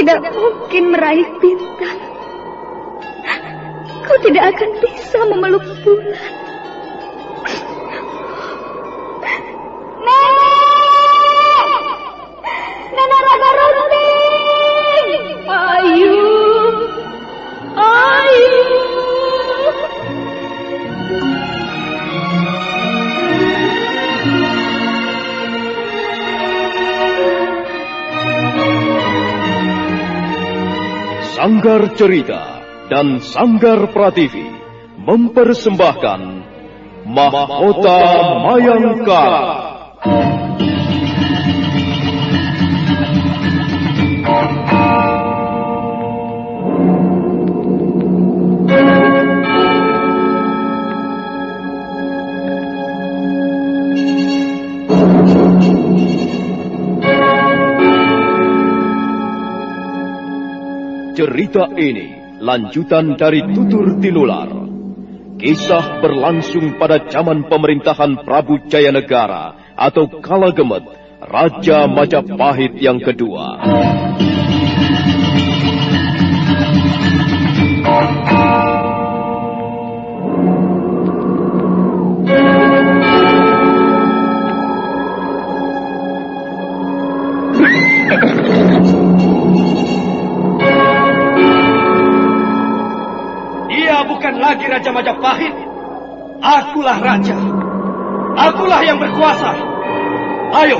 tidak mungkin meraih bintang. Kau tidak akan bisa memeluk bulan. Nenek Raka Runting! Ayu! Sanggar Cerita dan Sanggar Prativi mempersembahkan Mahkota Mayangkara. Cerita ini lanjutan dari Tutur Tinular. Kisah berlangsung pada zaman pemerintahan Prabu Jayanegara atau Kala Gemet, Raja Majapahit yang kedua. Bukan lagi Raja Majapahit. Akulah raja. Akulah yang berkuasa. Ayo,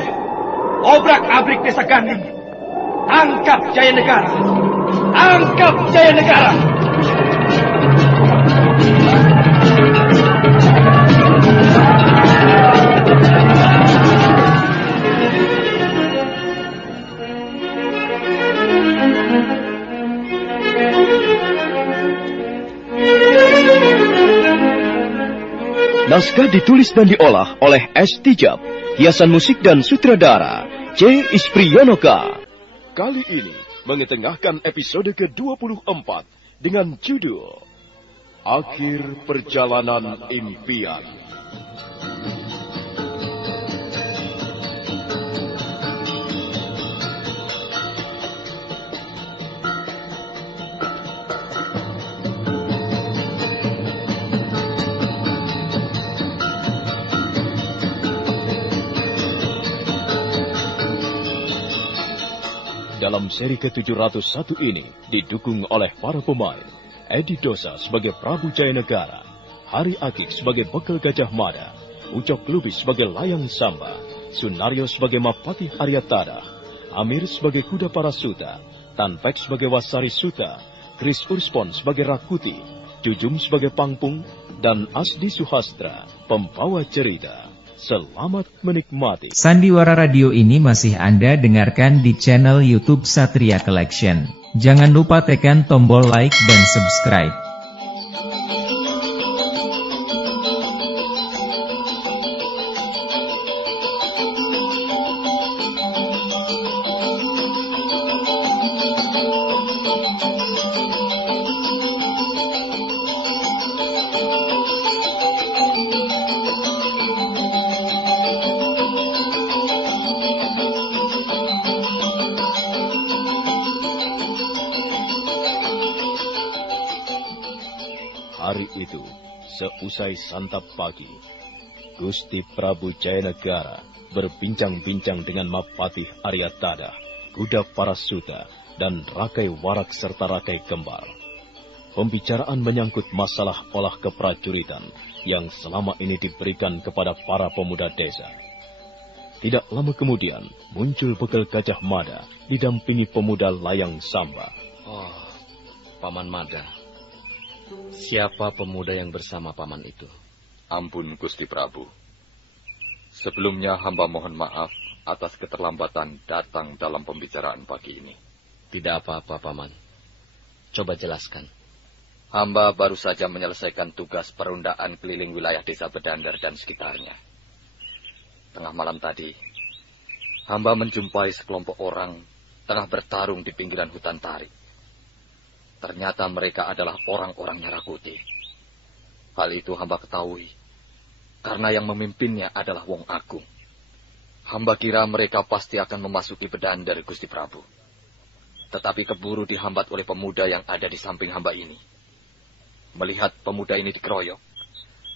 obrak-abrik desa Ganding. Angkap Jayanegara. Angkap Jayanegara. Naskah ditulis dan diolah oleh S. Tijab, hiasan musik dan sutradara C. Ispriyonoka. Kali ini mengetengahkan episode ke-24 dengan judul Akhir Perjalanan Impian. Dalam seri ke-701 ini didukung oleh para pemain Edi Dosa sebagai Prabu Jayanegara, Hari Akik sebagai Bekal Gajah Mada, Ucok Lubis sebagai Layang Samba, Sunario sebagai Mapati Aryatada, Amir sebagai Kuda Parasuta, Tanpek sebagai Wasari Suta, Kris Urspon sebagai Rakuti, Jujum sebagai Pangpung, dan Asdi Suhastra, pembawa cerita. Selamat menikmati. Sandiwara Radio ini masih Anda dengarkan di channel YouTube Satria Collection. Jangan lupa tekan tombol like dan subscribe. Hari itu, seusai santap pagi, Gusti Prabu Jayanegara berbincang-bincang dengan Mapatih Aryatada, Kuda Parasuta, dan Rakai Warak serta Rakai Kembar. Pembicaraan menyangkut masalah olah keprajuritan yang selama ini diberikan kepada para pemuda desa. Tidak lama kemudian, muncul Bekal Gajah Mada didampingi pemuda Layang Samba. Oh, Paman Mada. Siapa pemuda yang bersama paman itu? Ampun, Gusti Prabu. Sebelumnya hamba mohon maaf atas keterlambatan datang dalam pembicaraan pagi ini. Tidak apa-apa, Paman. Coba jelaskan. Hamba baru saja menyelesaikan tugas perundaan keliling wilayah desa Bedandar dan sekitarnya. Tengah malam tadi, hamba menjumpai sekelompok orang tengah bertarung di pinggiran hutan tarik. Ternyata mereka adalah orang-orangnya Rakuti. Hal itu hamba ketahui, karena yang memimpinnya adalah Wong Agung. Hamba kira mereka pasti akan memasuki Bedandar, Gusti Prabu. tetapi keburu dihambat oleh pemuda yang ada di samping hamba ini. Melihat pemuda ini dikeroyok,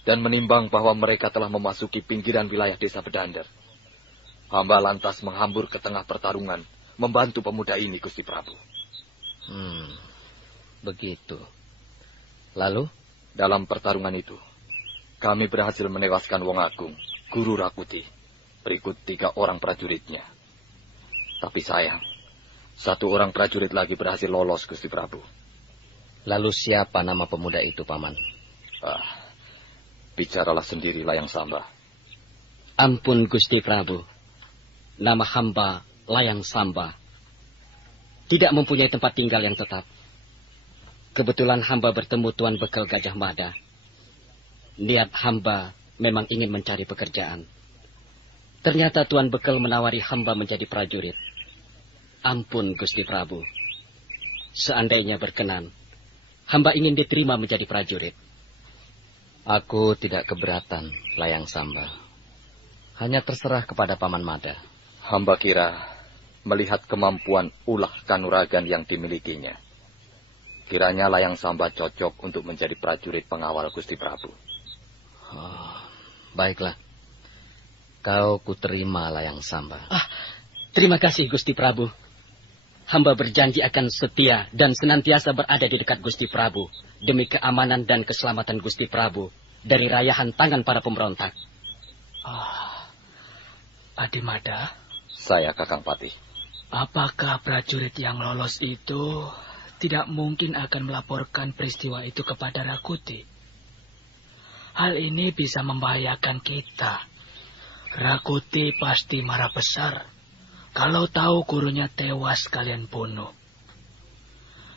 dan menimbang bahwa mereka telah memasuki pinggiran wilayah desa Bedander, hamba lantas menghambur ke tengah pertarungan, membantu pemuda ini, Gusti Prabu. Begitu. Lalu? Dalam pertarungan itu, kami berhasil menewaskan Wong Agung, Guru Rakuti, berikut 3 orang prajuritnya. Tapi sayang, 1 orang prajurit lagi berhasil lolos, Gusti Prabu. Lalu siapa nama pemuda itu, Paman? Bicaralah sendiri, Layang Samba. Ampun, Gusti Prabu. Nama hamba Layang Samba. Tidak mempunyai tempat tinggal yang tetap. Kebetulan hamba bertemu Tuan Bekel Gajah Mada. Niat hamba memang ingin mencari pekerjaan. Ternyata Tuan Bekel menawari hamba menjadi prajurit. Ampun, Gusti Prabu. Seandainya berkenan, hamba ingin diterima menjadi prajurit. Aku tidak keberatan, Layang Samba. Hanya terserah kepada Paman Mada. Hamba kira, melihat kemampuan ulah kanuragan yang dimilikinya, kiranya Layang Samba cocok untuk menjadi prajurit pengawal Gusti Prabu. Baiklah. Kau kuterima, Layang Samba. Terima kasih, Gusti Prabu. Hamba berjanji akan setia dan senantiasa berada di dekat Gusti Prabu demi keamanan dan keselamatan Gusti Prabu dari rayahan tangan para pemberontak. Adimada, Saya Kakang Patih. apakah prajurit yang lolos itu tidak mungkin akan melaporkan peristiwa itu kepada Rakuti? Hal ini bisa membahayakan kita. Rakuti pasti marah besar kalau tahu gurunya tewas kalian bunuh.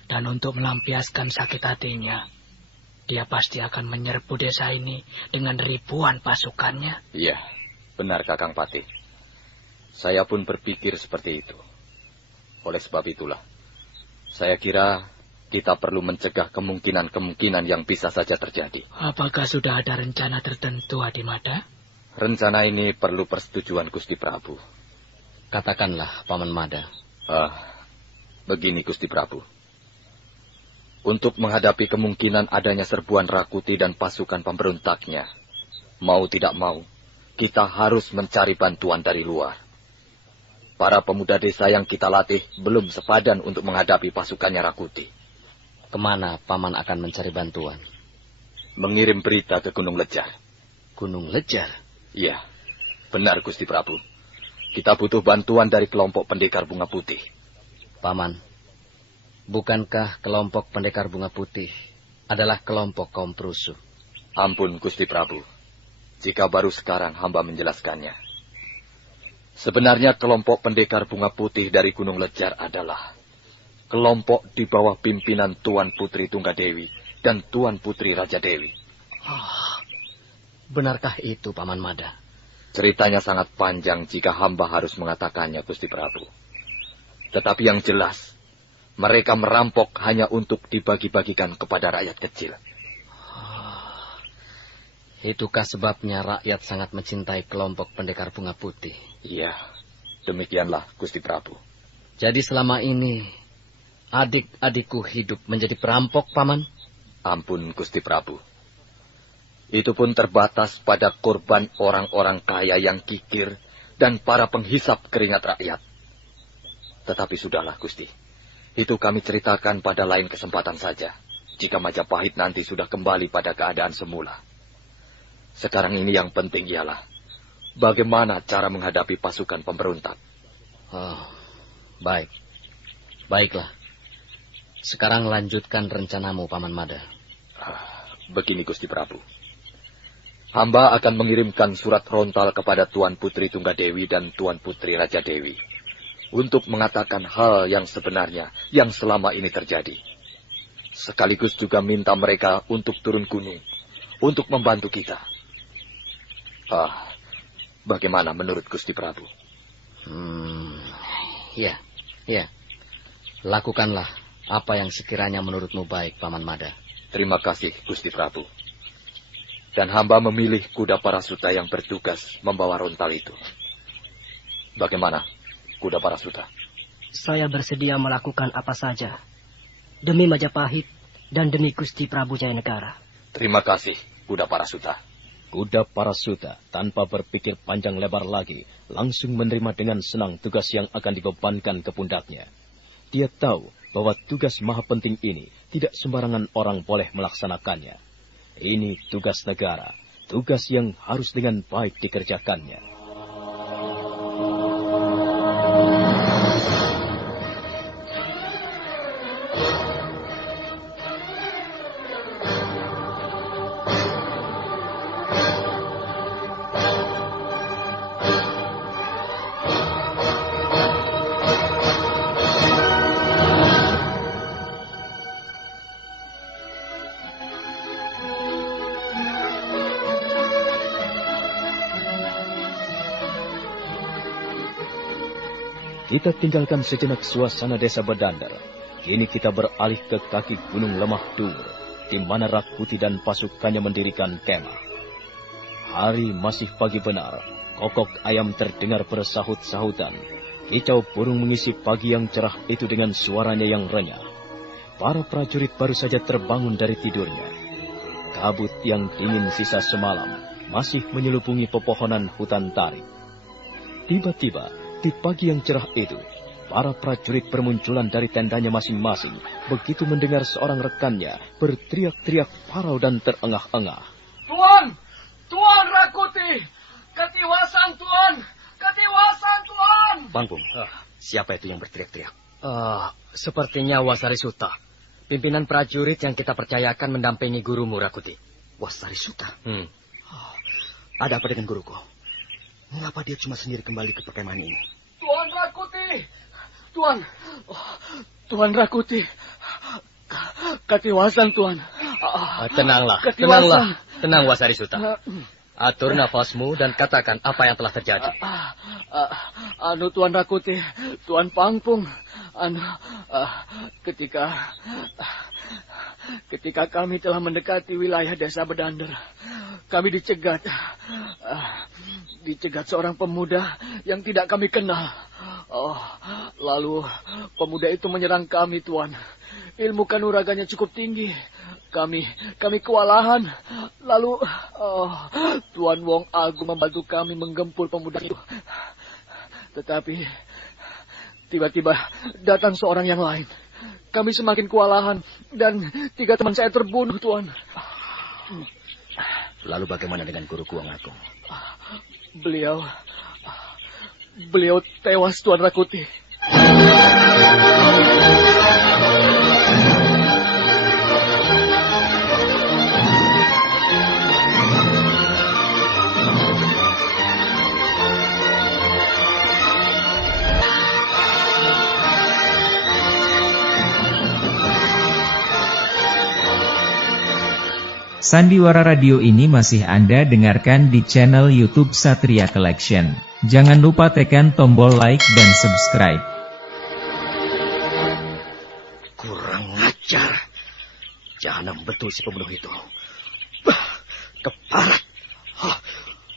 Dan untuk melampiaskan sakit hatinya, dia pasti akan menyerbu desa ini dengan ribuan pasukannya. Iya, benar Kakang Patih. Saya pun berpikir seperti itu. Oleh sebab itulah, saya kira kita perlu mencegah kemungkinan-kemungkinan yang bisa saja terjadi. Apakah sudah ada rencana tertentu, Adimada? Rencana ini perlu persetujuan Gusti Prabu. Katakanlah, Paman Mada. Begini Gusti Prabu. Untuk menghadapi kemungkinan adanya serbuan Rakuti dan pasukan pemberontaknya, mau tidak mau, kita harus mencari bantuan dari luar. Para pemuda desa yang kita latih belum sepadan untuk menghadapi pasukannya Rakuti. Kemana Paman akan mencari bantuan? Mengirim berita ke Gunung Lejar. Gunung Lejar? Iya, benar Gusti Prabu. Kita butuh bantuan dari kelompok pendekar bunga putih. Paman, bukankah kelompok pendekar bunga putih adalah kelompok kaum perusuh? Ampun Gusti Prabu, jika baru sekarang hamba menjelaskannya. Sebenarnya kelompok pendekar bunga putih dari Gunung Lejar adalah kelompok di bawah pimpinan Tuan Putri Tunggadewi dan Tuan Putri Raja Dewi. Benarkah itu, Paman Mada? Ceritanya sangat panjang jika hamba harus mengatakannya, Gusti Prabu. Tetapi yang jelas, mereka merampok hanya untuk dibagi-bagikan kepada rakyat kecil. Itukah sebabnya rakyat sangat mencintai kelompok pendekar bunga putih? Iya, demikianlah, Gusti Prabu. Jadi selama ini, adik-adikku hidup menjadi perampok, Paman? Ampun, Gusti Prabu. Itu pun terbatas pada korban orang-orang kaya yang kikir dan para penghisap keringat rakyat. Tetapi sudahlah, Gusti. Itu kami ceritakan pada lain kesempatan saja, jika Majapahit nanti sudah kembali pada keadaan semula. Sekarang ini yang penting ialah bagaimana cara menghadapi pasukan pemberontak. Baik. Baiklah. Sekarang lanjutkan rencanamu, Paman Mada. Begini, Gusti Prabu. Hamba akan mengirimkan surat frontal kepada Tuan Putri Tunggadewi dan Tuan Putri Raja Dewi untuk mengatakan hal yang sebenarnya yang selama ini terjadi. Sekaligus juga minta mereka untuk turun gunung untuk membantu kita. Bagaimana menurut Gusti Prabu? Ya. Lakukanlah apa yang sekiranya menurutmu baik, Paman Mada. Terima kasih, Gusti Prabu. Dan hamba memilih kuda parasuta yang bertugas membawa rontal itu. Bagaimana, kuda parasuta? Saya bersedia melakukan apa saja demi Majapahit dan demi Gusti Prabu Jayanegara. Terima kasih, Kuda Parasuta. Kuda Parasuta tanpa berpikir panjang lebar lagi, langsung menerima dengan senang tugas yang akan dibebankan ke pundaknya. Dia tahu bahwa tugas maha penting ini tidak sembarangan orang boleh melaksanakannya. Ini tugas negara, tugas yang harus dengan baik dikerjakannya. Kita tinggalkan sejenak suasana desa Bedandar. Kini kita beralih ke kaki Gunung Lemah Dungur, di mana Rakuti dan pasukannya mendirikan kemah. Hari masih pagi benar, kokok ayam terdengar bersahut-sahutan. Kicau burung mengisi pagi yang cerah itu dengan suaranya yang renyah. Para prajurit baru saja terbangun dari tidurnya. Kabut yang dingin sisa semalam masih menyelupungi pepohonan hutan tarik. Tiba-tiba, di pagi yang cerah itu, para prajurit bermunculan dari tendanya masing-masing, begitu mendengar seorang rekannya berteriak-teriak parau dan terengah-engah. Tuan! Tuan Rakuti! Ketiwasan, Tuan! Ketiwasan, Tuan! Pangpung, siapa itu yang berteriak-teriak? Sepertinya Wasari Suta, pimpinan prajurit yang kita percayakan mendampingi gurumu Rakuti. Wasari Suta? Ada apa dengan guruku? Mengapa dia cuma sendiri kembali ke perkemahan ini? Tuan Rakuti! Tuan Rakuti! Katiwasan, Tuan. Tenanglah. Tenang, Wasari Suta. Atur nafasmu dan katakan apa yang telah terjadi. Tuan Rakuti, Tuan Pangpung. Ketika kami telah mendekati wilayah desa Bedandar, kami dicegat seorang pemuda yang tidak kami kenal. Lalu pemuda itu menyerang kami, Tuan. Ilmu kanuraganya cukup tinggi. Kami kewalahan. Lalu Tuan Wong Agung membantu kami menggempur pemuda itu. Tetapi tiba-tiba datang seorang yang lain. Kami semakin kewalahan dan 3 teman saya terbunuh, Tuan. Lalu bagaimana dengan guruku Wong Agung? Beliau tewas, Tuan Rakuti. Sandiwara Radio ini masih Anda dengarkan di channel YouTube Satria Collection. Jangan lupa tekan tombol like dan subscribe. Kurang ajar. Jahanam betul si pembunuh itu. Keparat.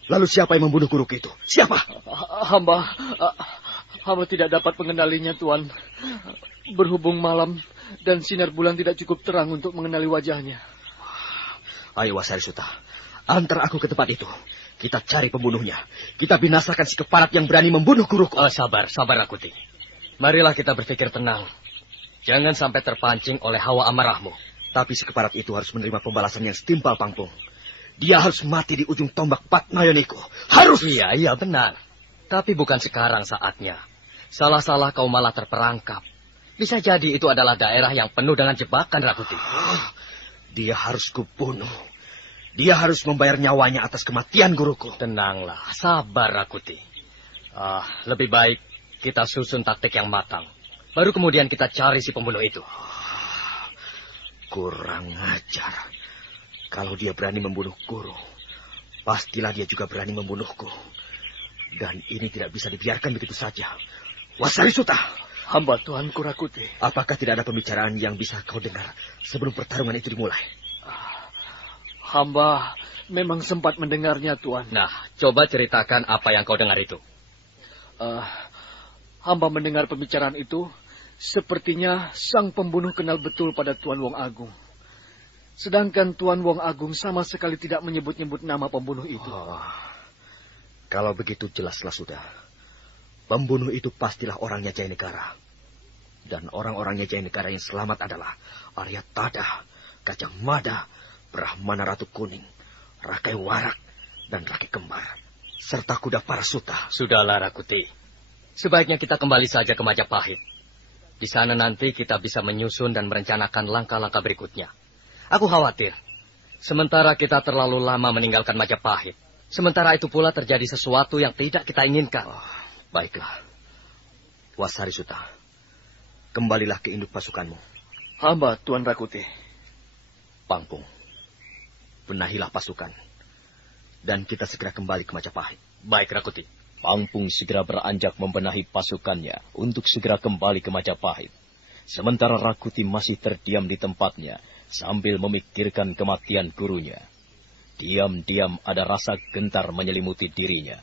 Lalu siapa yang membunuh guruku itu? Siapa? Hamba tidak dapat mengenalinya, Tuan. Berhubung malam dan sinar bulan tidak cukup terang untuk mengenali wajahnya. Ayo Wasari Suta, antar aku ke tempat itu. Kita cari pembunuhnya. Kita binasakan si keparat yang berani membunuh guruku. Sabar Rakuti. Marilah kita berpikir tenang. Jangan sampai terpancing oleh hawa amarahmu. Tapi si keparat itu harus menerima pembalasan yang setimpal, Pangpung. Dia harus mati di ujung tombak Patnayoniku. Harus! Iya benar. Tapi bukan sekarang saatnya. Salah-salah kau malah terperangkap. Bisa jadi itu adalah daerah yang penuh dengan jebakan, Rakuti. Dia harus kubunuh. Dia harus membayar nyawanya atas kematian guruku. Tenanglah, sabar Rakuti. Lebih baik kita susun taktik yang matang. Baru kemudian kita cari si pembunuh itu. Kurang ajar. Kalau dia berani membunuh guru, pastilah dia juga berani membunuhku. Dan ini tidak bisa dibiarkan begitu saja. Wasari Suta! Hamba Tuanku Rakuti. Apakah tidak ada pembicaraan yang bisa kau dengar sebelum pertarungan itu dimulai? Hamba memang sempat mendengarnya, Tuan. Nah, coba ceritakan apa yang kau dengar itu. Hamba mendengar pembicaraan itu, sepertinya sang pembunuh kenal betul pada Tuan Wong Agung. Sedangkan Tuan Wong Agung sama sekali tidak menyebut-nyebut nama pembunuh itu. Kalau begitu jelaslah sudah. Pembunuh itu pastilah orangnya Jayanegara. Dan orang-orangnya Jayanegara yang selamat adalah Arya Tada, Gajah Mada, Brahmana Ratu Kuning, Rakai Warak, dan Rakai Kembar, serta kuda Parasuta. Sudahlah, Rakuti. Sebaiknya kita kembali saja ke Majapahit. Di sana nanti kita bisa menyusun dan merencanakan langkah-langkah berikutnya. Aku khawatir, sementara kita terlalu lama meninggalkan Majapahit, sementara itu pula terjadi sesuatu yang tidak kita inginkan. Baiklah. Wasari Suta, kembalilah ke induk pasukanmu. Hamba, Tuan Rakuti. Pangpung, benahilah pasukan. Dan kita segera kembali ke Majapahit. Baik, Rakuti. Pangpung segera beranjak membenahi pasukannya untuk segera kembali ke Majapahit. Sementara Rakuti masih terdiam di tempatnya sambil memikirkan kematian gurunya. Diam-diam ada rasa gentar menyelimuti dirinya.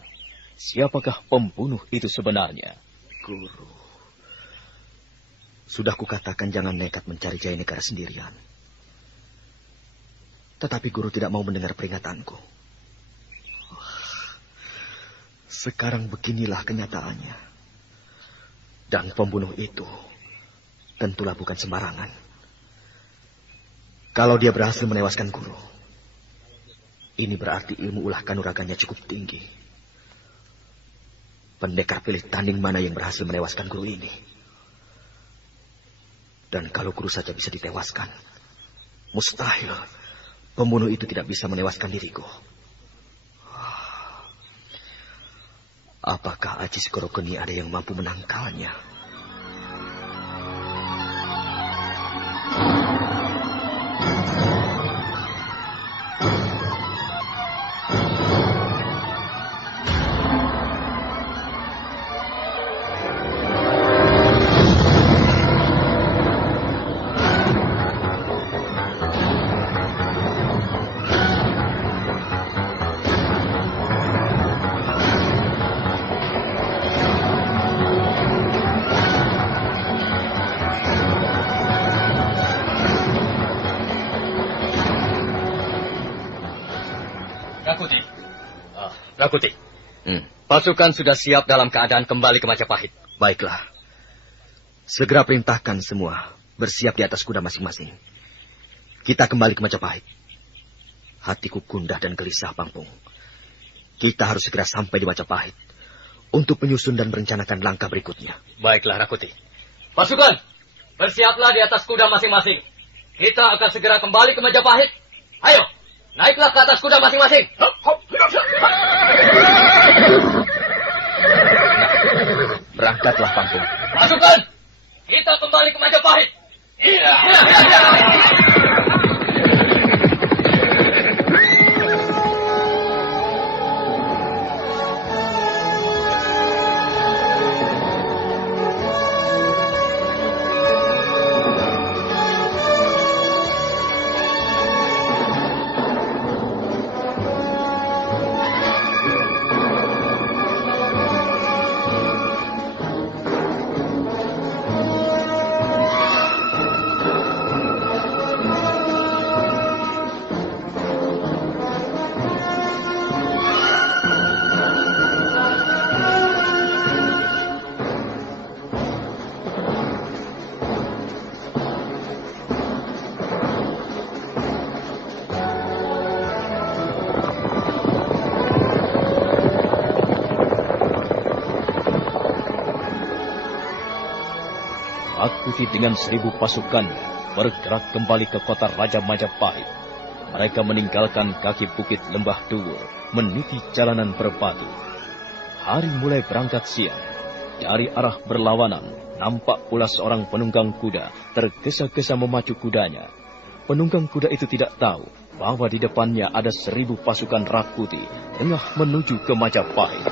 Siapakah pembunuh itu sebenarnya? Guru. Sudah kukatakan jangan nekat mencari Jayanegara sendirian. Tetapi guru tidak mau mendengar peringatanku. Sekarang beginilah kenyataannya. Dan pembunuh itu tentulah bukan sembarangan. Kalau dia berhasil menewaskan guru, ini berarti ilmu ulah kanuraganya cukup tinggi. Pendekar pilih tanding mana yang berhasil menewaskan guru ini. Dan kalau guru saja bisa ditewaskan, mustahil pembunuh itu tidak bisa menewaskan diriku. Apakah Aji Segorogeni ada yang mampu menangkalnya? Rakuti, pasukan sudah siap dalam keadaan kembali ke Majapahit. Baiklah. Segera perintahkan semua bersiap di atas kuda masing-masing. Kita kembali ke Majapahit. Hatiku gundah dan gelisah, Pangpung. Kita harus segera sampai di Majapahit untuk menyusun dan merencanakan langkah berikutnya. Baiklah, Rakuti. Pasukan, bersiaplah di atas kuda masing-masing. Kita akan segera kembali ke Majapahit. Ayo, naiklah ke atas kuda masing-masing. Berangkatlah, Pangpung. Pasukan, kita kembali ke Majapahit. Iya. Rakuti dengan 1000 pasukannya bergerak kembali ke kota Raja Majapahit. Mereka meninggalkan kaki bukit Lembah Duwur, meniti jalanan berbatu. Hari mulai berangkat siang. Dari arah berlawanan, nampak pula seorang penunggang kuda tergesa-gesa memacu kudanya. Penunggang kuda itu tidak tahu bahwa di depannya ada 1000 pasukan Rakuti tengah menuju ke Majapahit.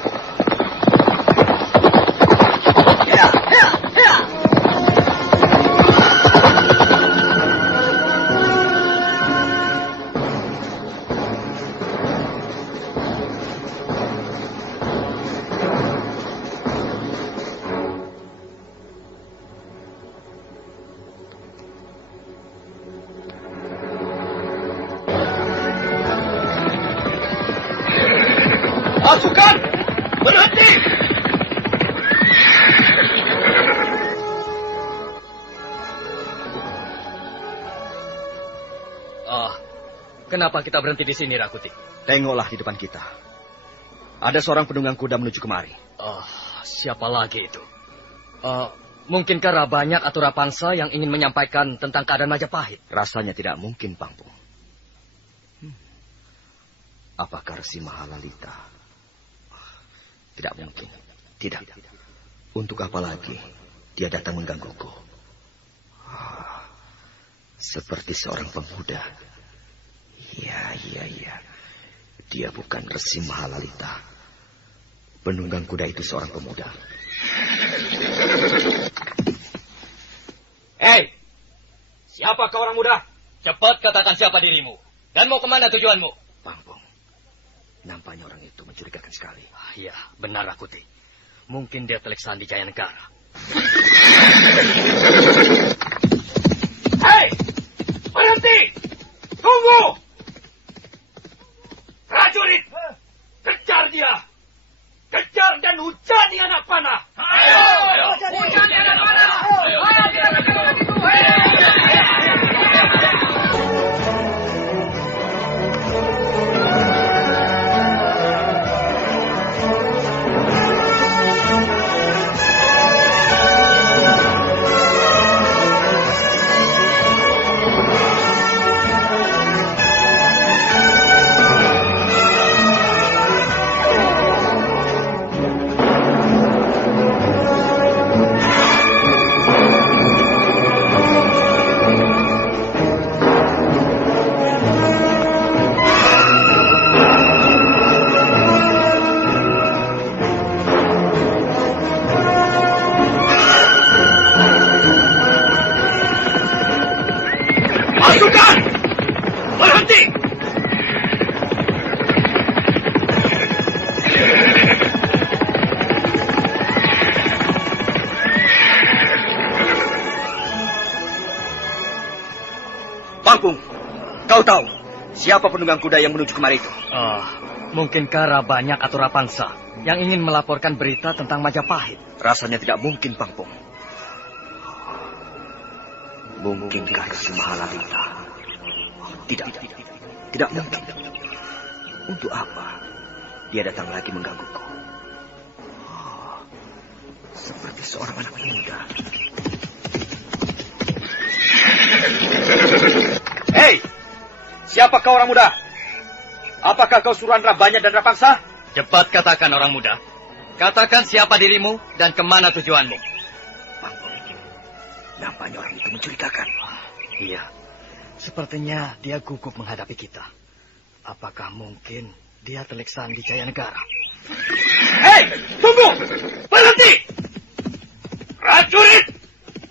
Pasukan! Berhenti! Kenapa kita berhenti di sini, Rakuti? Tengoklah di depan kita. Ada seorang penunggang kuda menuju kemari. Siapa lagi itu? Mungkinkah Rabanyak atau Rapangsa yang ingin menyampaikan tentang keadaan Majapahit? Rasanya tidak mungkin, Pangpung. Apakah Resi Mahalalita? Tidak mungkin. Tidak. Untuk apa lagi dia datang menggangguku? Seperti seorang pemuda. Iya. Dia bukan Resi Mahalalita. Penunggang kuda itu seorang pemuda. Hei! Siapa kau orang muda? Cepat katakan siapa dirimu. Dan mau kemana tujuanmu? Pangpung. Nampaknya orang itu mencurigakan sekali. Iya, benar Rakuti. Mungkin dia Teleksan di Jayanegara. Hei! Berhenti! Tunggu! Prajurit! Kejar dia! Kejar dan hujani anak panah! Ayo! Hujani anak panah! Pangpung, kau tahu siapa penunggang kuda yang menuju kemari itu? Mungkinkah Rabanyak atau Rapangsa yang ingin melaporkan berita tentang Majapahit? Rasanya tidak mungkin, Pangpung. Mungkinkah Resi Mahalalita? Tidak mungkin. Untuk apa dia datang lagi menggangguku? Seperti seorang anak muda. Hei! Siapa kau orang muda? Apakah kau suruhan Rabanyak dan Rapangsa? Cepat katakan orang muda. Katakan siapa dirimu dan kemana tujuanmu. Pangpung, nampaknya orang itu mencurigakan. Iya, sepertinya dia gugup menghadapi kita. Apakah mungkin dia Teleksan di Jayanegara? Hei! Tunggu! Berhenti! Prajurit!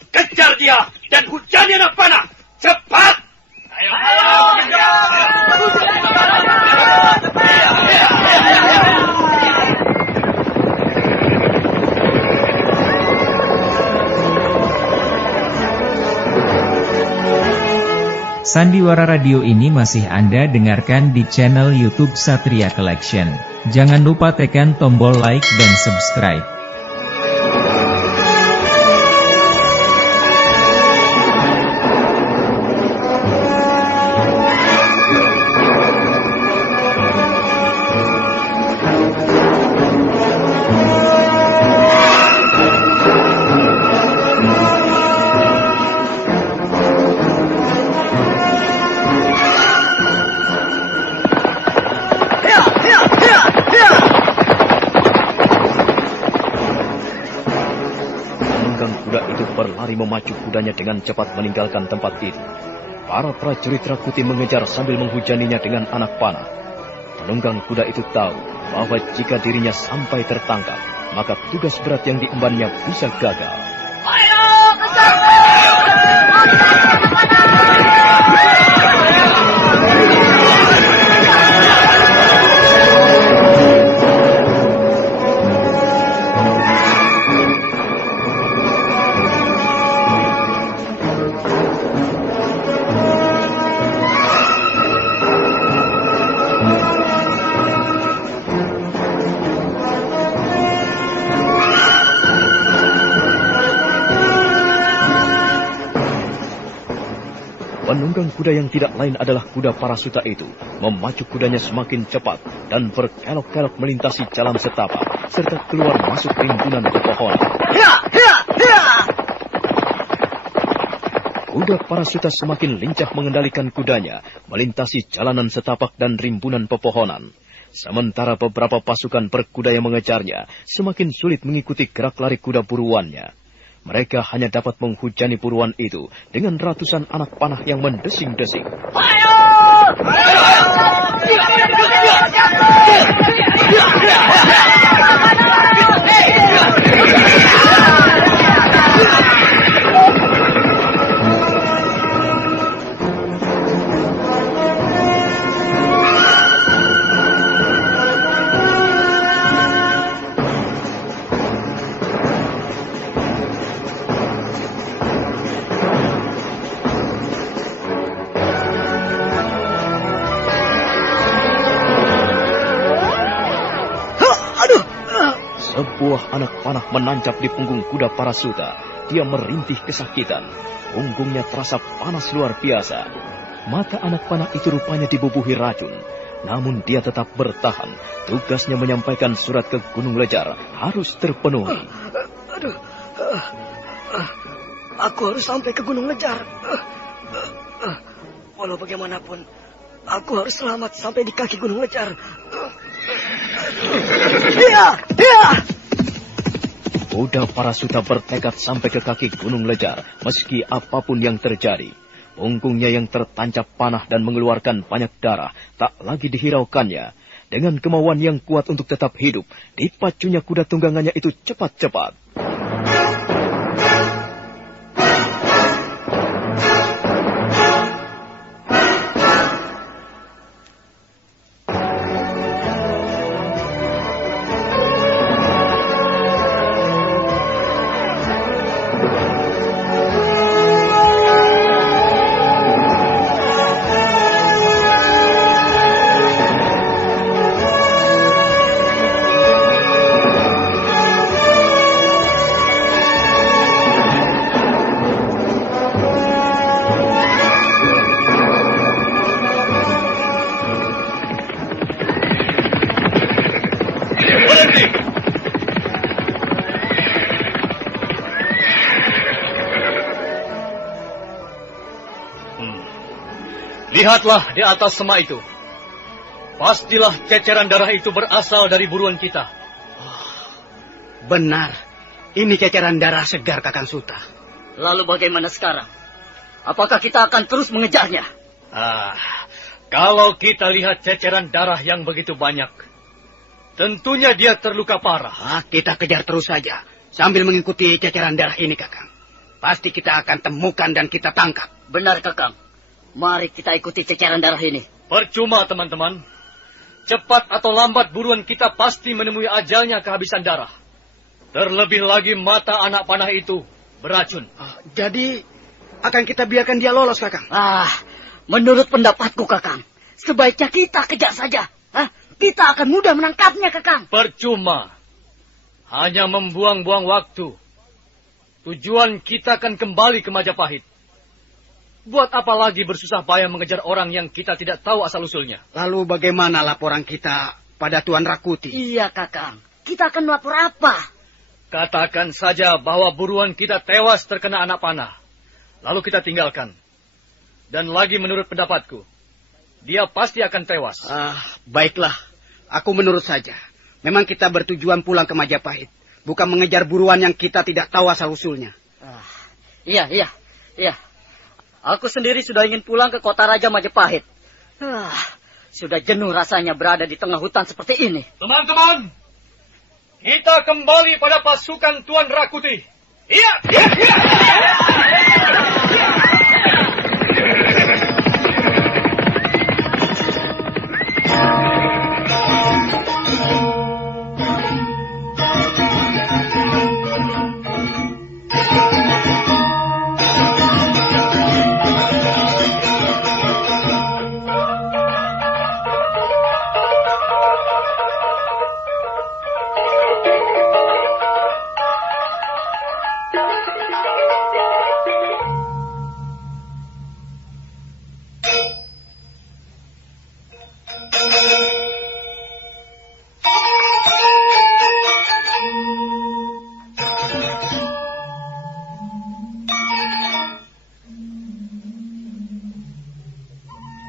Kejar dia dan hujani anak panah! Cepat! Ayo! Sandiwara Radio ini masih Anda dengarkan di channel YouTube Satria Collection. Jangan lupa tekan tombol like dan subscribe. Berlari memacu kudanya dengan cepat meninggalkan tempat itu. Para prajurit Rakuti mengejar sambil menghujaninya dengan anak panah. Penunggang kuda itu tahu bahwa jika dirinya sampai tertangkap, maka tugas berat yang diembannya bisa gagal. Ayo, kejar! Penunggang kuda yang tidak lain adalah kuda Parasuta itu memacu kudanya semakin cepat dan berkelok-kelok melintasi jalan setapak serta keluar masuk rimbunan pepohonan. Kuda Parasuta semakin lincah mengendalikan kudanya melintasi jalanan setapak dan rimbunan pepohonan. Sementara beberapa pasukan berkuda yang mengejarnya semakin sulit mengikuti gerak lari kuda buruannya. Mereka hanya dapat menghujani buruan itu dengan ratusan anak panah yang mendesing-desing. Sebuah anak panah menancap di punggung kuda Parasuta. Dia merintih kesakitan. Punggungnya terasa panas luar biasa. Mata anak panah itu rupanya dibubuhi racun. Namun dia tetap bertahan. Tugasnya menyampaikan surat ke Gunung Lejar harus terpenuhi. Aku harus sampai ke Gunung Lejar. Walau bagaimanapun, aku harus selamat sampai di kaki Gunung Lejar. Kuda Parasuta bertekad sampai ke kaki Gunung Lejar, meski apapun yang terjadi. Punggungnya yang tertancap panah dan mengeluarkan banyak darah tak lagi dihiraukannya. Dengan kemauan yang kuat untuk tetap hidup, dipacunya kuda tunggangannya itu cepat-cepat. Lihatlah di atas sema itu. Pastilah ceceran darah itu berasal dari buruan kita. Benar. Ini ceceran darah segar Kakang Suta. Lalu bagaimana sekarang? Apakah kita akan terus mengejarnya? Kalau kita lihat ceceran darah yang begitu banyak, tentunya dia terluka parah. Kita kejar terus saja sambil mengikuti ceceran darah ini, Kakang. Pasti kita akan temukan dan kita tangkap. Benar, Kakang. Mari kita ikuti ceceran darah ini. Percuma, teman-teman. Cepat atau lambat buruan kita pasti menemui ajalnya kehabisan darah. Terlebih lagi mata anak panah itu beracun. Jadi akan kita biarkan dia lolos, Kakang? Menurut pendapatku, Kakang, sebaiknya kita kejar saja. Kita akan mudah menangkapnya, Kakang. Percuma. Hanya membuang-buang waktu. Tujuan kita akan kembali ke Majapahit. Buat apa lagi bersusah payah mengejar orang yang kita tidak tahu asal-usulnya? Lalu bagaimana laporan kita pada Tuan Rakuti? Iya, Kakang. Kita akan melapor apa? Katakan saja bahwa buruan kita tewas terkena anak panah. Lalu kita tinggalkan. Dan lagi menurut pendapatku, dia pasti akan tewas. Baiklah. Aku menurut saja. Memang kita bertujuan pulang ke Majapahit. Bukan mengejar buruan yang kita tidak tahu asal-usulnya. Iya. Aku sendiri sudah ingin pulang ke kota Raja Majapahit. Sudah jenuh rasanya berada di tengah hutan seperti ini. Teman-teman, kita kembali pada pasukan Tuan Rakuti. Iya.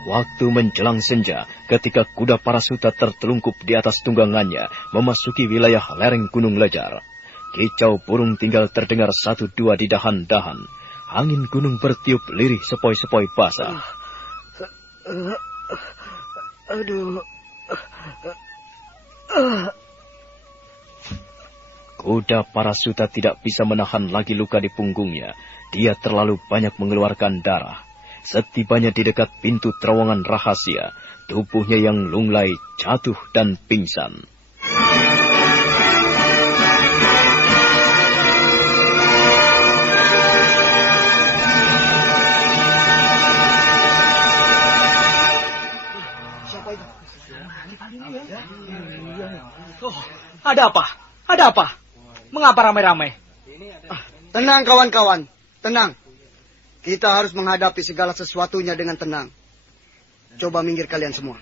Waktu menjelang senja, ketika kuda Parasuta tertelungkup di atas tunggangannya, memasuki wilayah lereng Gunung Lejar. Kicau burung tinggal terdengar 1-2 di dahan-dahan. Angin gunung bertiup lirih sepoi-sepoi basah. Aduh. Kuda Parasuta tidak bisa menahan lagi luka di punggungnya. Dia terlalu banyak mengeluarkan darah. Setibanya di dekat pintu terowongan rahasia, tubuhnya yang lunglai jatuh dan pingsan. Oh, ada apa? Ada apa? Mengapa ramai-ramai? Tenang kawan-kawan, tenang. Kita harus menghadapi segala sesuatunya dengan tenang. Coba minggir kalian semua.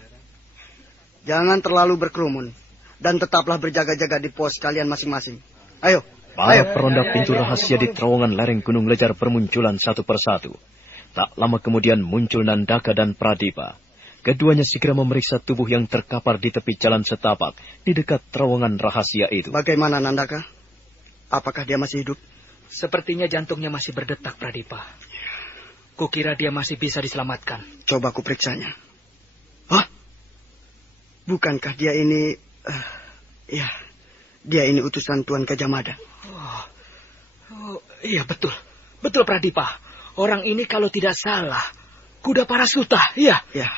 Jangan terlalu berkerumun. Dan tetaplah berjaga-jaga di pos kalian masing-masing. Ayo. Para peronda pintu rahasia di terowongan lereng Gunung Lejar bermunculan satu persatu. Tak lama kemudian muncul Nandaka dan Pradipa. Keduanya segera memeriksa tubuh yang terkapar di tepi jalan setapak di dekat terowongan rahasia itu. Bagaimana Nandaka? Apakah dia masih hidup? Sepertinya jantungnya masih berdetak, Pradipa. Kukira dia masih bisa diselamatkan. Coba ku periksanya. Hah? Bukankah dia ini... ya, dia ini utusan Tuan Gajah Mada. Iya, betul. Betul, Pradipa. Orang ini kalau tidak salah, kuda Parasuta, iya. Ya,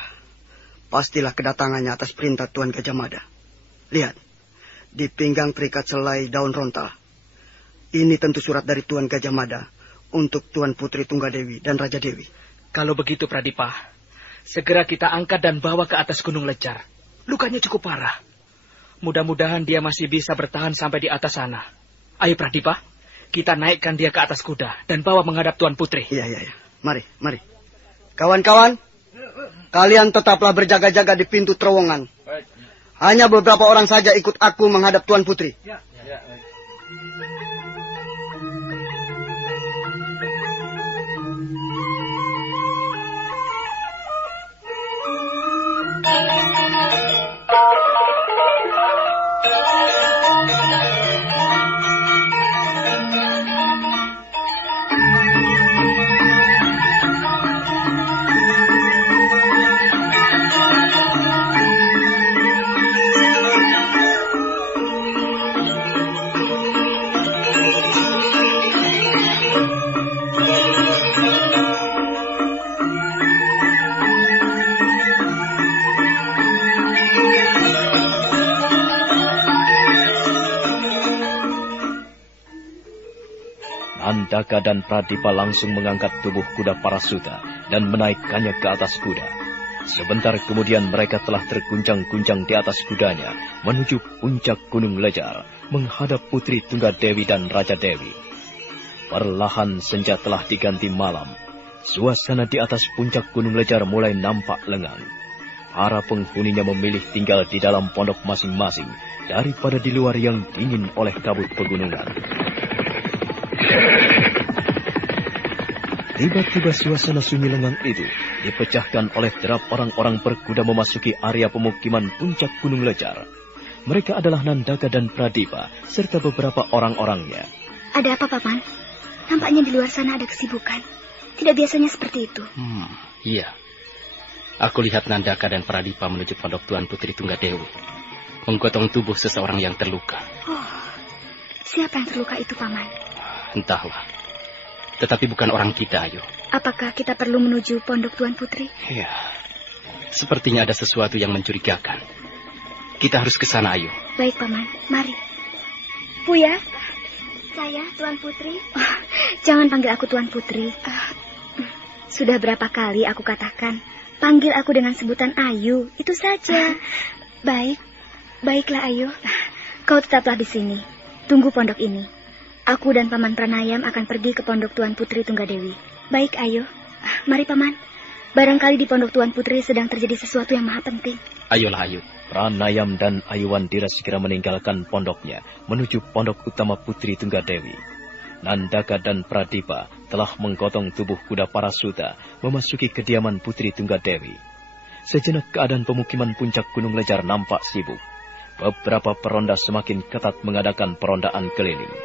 pastilah kedatangannya atas perintah Tuan Gajah Mada. Lihat, di pinggang terikat selai daun rontal. Ini tentu surat dari Tuan Gajah Mada untuk Tuan Putri Tunggadewi dan Raja Dewi. Kalau begitu, Pradipa, segera kita angkat dan bawa ke atas Gunung Lejar. Lukanya cukup parah. Mudah-mudahan dia masih bisa bertahan sampai di atas sana. Ayo, Pradipa, kita naikkan dia ke atas kuda dan bawa menghadap Tuan Putri. Iya. Mari. Kawan-kawan, kalian tetaplah berjaga-jaga di pintu terowongan. Hanya beberapa orang saja ikut aku menghadap Tuan Putri. Nandaka dan Pradipa langsung mengangkat tubuh kuda Parasuta dan menaikkannya ke atas kuda. Sebentar kemudian mereka telah terguncang-guncang di atas kudanya menuju puncak Gunung Lejar, menghadap Putri Tunggadewi dan Raja Dewi. Perlahan senja telah diganti malam. Suasana di atas puncak Gunung Lejar mulai nampak lengang. Para penghuninya memilih tinggal di dalam pondok masing-masing daripada di luar yang dingin oleh kabut pegunungan. Tiba-tiba suasana sunyi lengang itu dipecahkan oleh derap orang-orang berkuda memasuki area pemukiman puncak Gunung Lejar. Mereka adalah Nandaka dan Pradipa, serta beberapa orang-orangnya. Ada apa, Paman? Nampaknya di luar sana ada kesibukan. Tidak biasanya seperti itu. Iya. Aku lihat Nandaka dan Pradipa menuju pondok Tuan Putri Tunggadewi, menggotong tubuh seseorang yang terluka. Oh, siapa yang terluka itu, Paman? Entahlah. Tetapi bukan orang kita, ayo. Apakah kita perlu menuju pondok Tuan Putri? Ya, sepertinya ada sesuatu yang mencurigakan. Kita harus ke sana, ayo. Baik, Paman. Mari. Buya, saya Tuan Putri. Oh, jangan panggil aku Tuan Putri. Sudah berapa kali aku katakan, panggil aku dengan sebutan Ayu. Itu saja. Baik. Baiklah, Ayu. Kau tetaplah di sini. Tunggu pondok ini. Aku dan Paman Pranayam akan pergi ke pondok Tuan Putri Tunggadewi. Baik, Ayu. Mari, Paman. Barangkali di pondok Tuan Putri sedang terjadi sesuatu yang maha penting. Ayolah, Ayu. Pranayam dan Ayuwandira segera meninggalkan pondoknya menuju pondok utama Putri Tunggadewi. Nandaka dan Pradipa telah menggotong tubuh kuda Parasuta memasuki kediaman Putri Tunggadewi. Sejenak keadaan pemukiman puncak Gunung Lejar nampak sibuk. Beberapa peronda semakin ketat mengadakan perondaan keliling.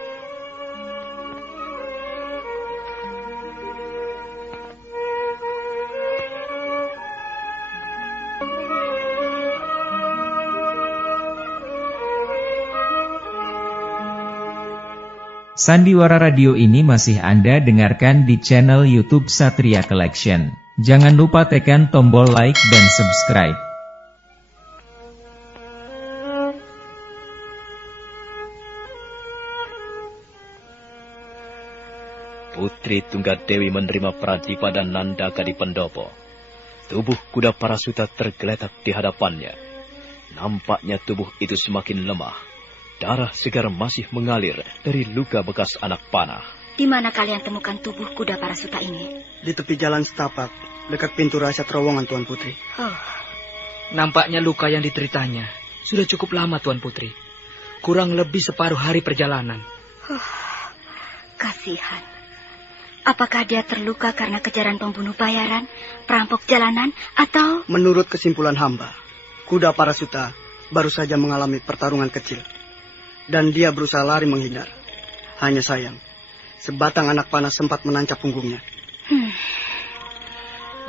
Sandiwara Radio ini masih Anda dengarkan di channel YouTube Satria Collection. Jangan lupa tekan tombol like dan subscribe. Putri Tunggadewi menerima Pradipa dan Nandaka di pendopo. Tubuh kuda Parasuta tergeletak di hadapannya. Nampaknya tubuh itu semakin lemah. Darah segar masih mengalir dari luka bekas anak panah. Di mana kalian temukan tubuh kuda Parasuta ini? Di tepi jalan setapak, dekat pintu rahasia terowongan, Tuan Putri. Oh. Nampaknya luka yang diteritanya sudah cukup lama, Tuan Putri. Kurang lebih separuh hari perjalanan. Kasihan. Apakah dia terluka karena kejaran pembunuh bayaran, perampok jalanan, atau... Menurut kesimpulan hamba, kuda Parasuta baru saja mengalami pertarungan kecil. Dan dia berusaha lari menghindar. Hanya sayang, sebatang anak panah sempat menancap punggungnya.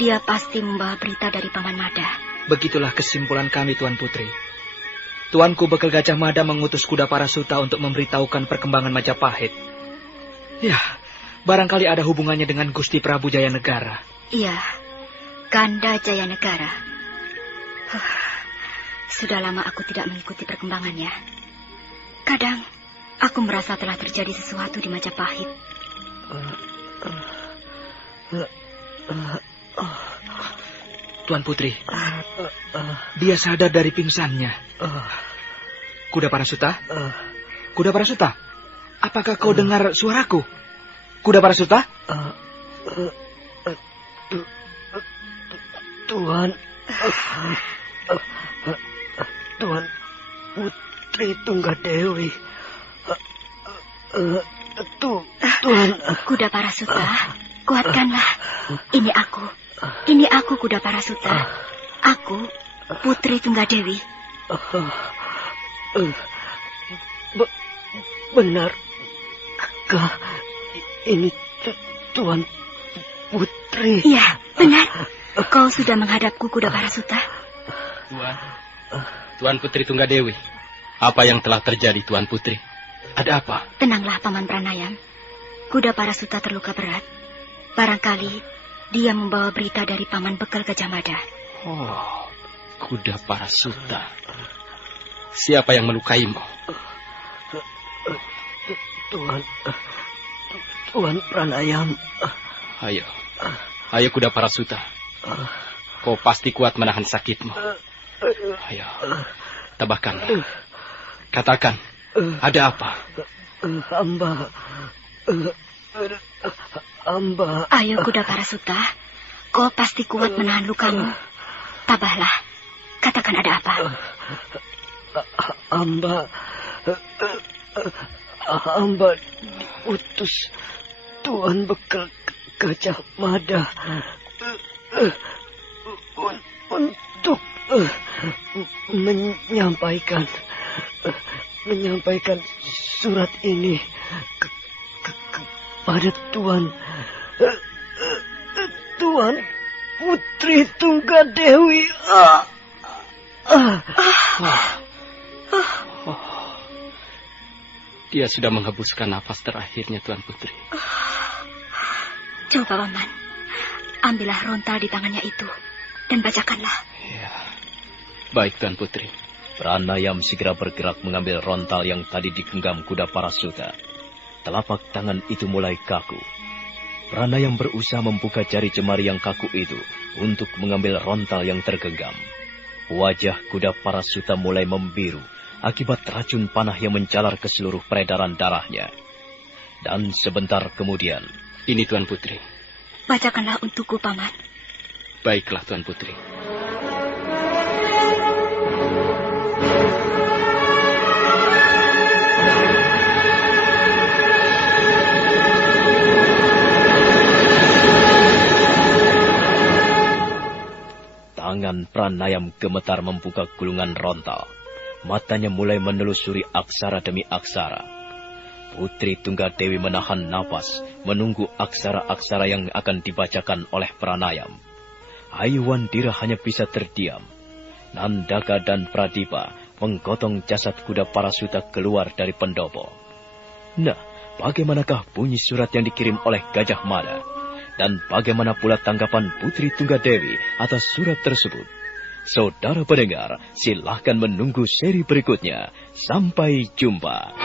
Dia pasti membawa berita dari Paman Mada. Begitulah kesimpulan kami, Tuan Putri. Tuanku Bekal Gajah Mada mengutus kuda Parasuta untuk memberitahukan perkembangan Majapahit. Ya, barangkali ada hubungannya dengan Gusti Prabu Jayanegara. Iya, Kanda Jayanegara. Sudah lama aku tidak mengikuti perkembangannya. Kadang, aku merasa telah terjadi sesuatu di Majapahit. Tuan Putri, dia sadar dari pingsannya. Kuda Parasuta? Kuda Parasuta? Apakah kau dengar suaraku? Kuda Parasuta? Tuan Putri Tunggadewi. Tuan. Kuda Parasuta, kuatkanlah. Ini aku Kuda Parasuta. Aku Putri Tunggadewi. Benarkah ini Tuan Putri? Iya, benar. Kau sudah menghadapku, Kuda Parasuta. Tuan Putri Tunggadewi. Apa yang telah terjadi, Tuan Putri? Ada apa? Tenanglah, Paman Pranayam. Kuda Parasuta terluka berat. Barangkali dia membawa berita dari Paman Bekal Gajah Mada. Oh, Kuda Parasuta. Siapa yang melukaimu? Tuan Pranayam. Ayo Kuda Parasuta. Kau pasti kuat menahan sakitmu. Ayo, tabahkanlah. Katakan, ada apa? Hamba. Ayo Kuda Parasuta, kau pasti kuat menahan lukamu. Tabahlah, katakan ada apa? Hamba diutus Tuan Bekal Gajah Mada untuk menyampaikan surat ini kepada Tuan Putri Tunggadewi. Dia sudah menghembuskan nafas terakhirnya, Tuan Putri. Coba, Paman. Ambillah rontal di tangannya itu dan bacakanlah. Ya. Baik, Tuan Putri. Pranayam segera bergerak mengambil rontal yang tadi digenggam kuda Parasuta. Telapak tangan itu mulai kaku. Pranayam berusaha membuka jari jemari yang kaku itu untuk mengambil rontal yang tergenggam. Wajah kuda Parasuta mulai membiru akibat racun panah yang menjalar ke seluruh peredaran darahnya. Dan sebentar kemudian... Ini, Tuan Putri. Bacakanlah untukku, Paman. Baiklah, Tuan Putri. Tangan Pranayam gemetar membuka gulungan rontal. Matanya mulai menelusuri aksara demi aksara. Putri Tunggadewi menahan napas, menunggu aksara-aksara yang akan dibacakan oleh Pranayam. Aiwandira hanya bisa terdiam. Nandaka dan Pradipa menggotong jasad kuda Parasuta keluar dari pendopo. Nah, bagaimanakah bunyi surat yang dikirim oleh Gajah Mada? Dan bagaimana pula tanggapan Putri Tunggadewi atas surat tersebut? Saudara pendengar, silahkan menunggu seri berikutnya. Sampai jumpa.